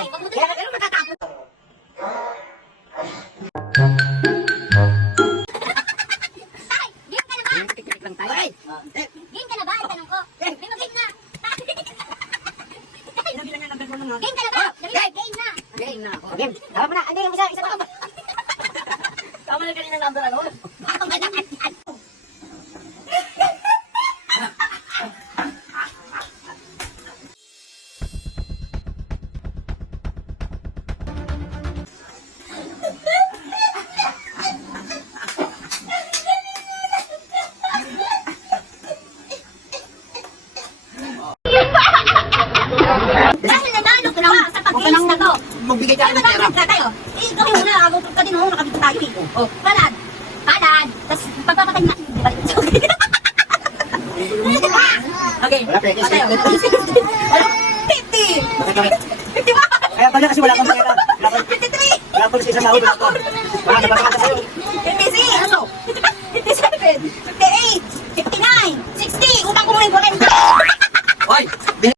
Kaya ganun matatapos. Game ka na ba? Tik-tik lang tayo. Ay! Game ka na ba? Tanong ko. May mag-game na. Nabilang nga number ko nung Game ka na ba? Game na. game na ako. Game. Tama mo na. Ano yung isa pa? Tama na kanina number ano? Ako ba naman yan? Dahil nanalo ka na sa pag-games na to. Magbigay Kaya tayo ng pera. matapos ka tayo. Eh, gawin mo na. Agutog ka din mo. Nakabito tayo eh. Oh, palad. Palad. Tapos pagpapatay na. Okay. Wala pwede. Patay, oh. 50. Bakit kami? 51. Kaya pala kasi wala kang pera. 53. Wala pa sa isang sahod. Wala pa. Wala na ba sa'yo? 56.